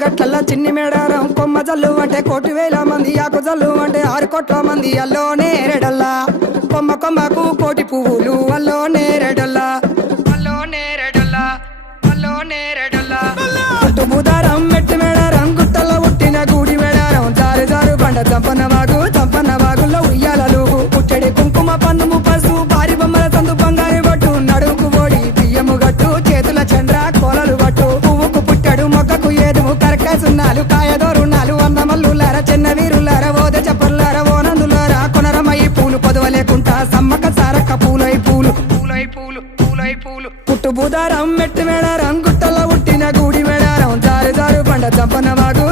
గట్లల్లా చిన్ని మేడారం కొమ్మ జల్లు అంటే 1,000 మంది ఆకు జల్లు అంటే 6 కోట్ల మంది అల్లో నేరేడల్లా కొమ్మ కొమ్మకు 1,000 పువ్వులు అల్లో నేరేడల్లా అల్లో నేరేడల్లా అల్లో నేరేడల్లా పుట్టు బుధారం మెట్టి మేడారం గుట్టల్లో పుట్టిన గూడి మేడారం జారు జారు బండ చంపన్న వాగుల్లో ఉయ్యాలలు పుట్టడి కుంకుమ పన్నుము పసుపు భారీ బొమ్మల సందు బంగారు బట్టు నడుముకు ఓడి బియ్యము గట్టు చేతుల చంద్ర కోలలు పట్టు పువ్వుకు పుట్టడు మొక్కకు ఏదుము కరకాసున్నాలు కాయదోరున్నాలు అన్నమల్లులార చిన్న వీరులార ఓద చెప్పల్లార ఓనందులారా కొనరమయ్యి పూలు పొదవ లేకుంటా సమ్మక సారక్క పూలై పూలు పూలై పూలు పూలై పూలు పుట్టు బుధారం మెట్టి మేడారం గుట్టల్లో పుట్టిన గూడి మేడారం జారు జారు బండ చంపన్న వాగు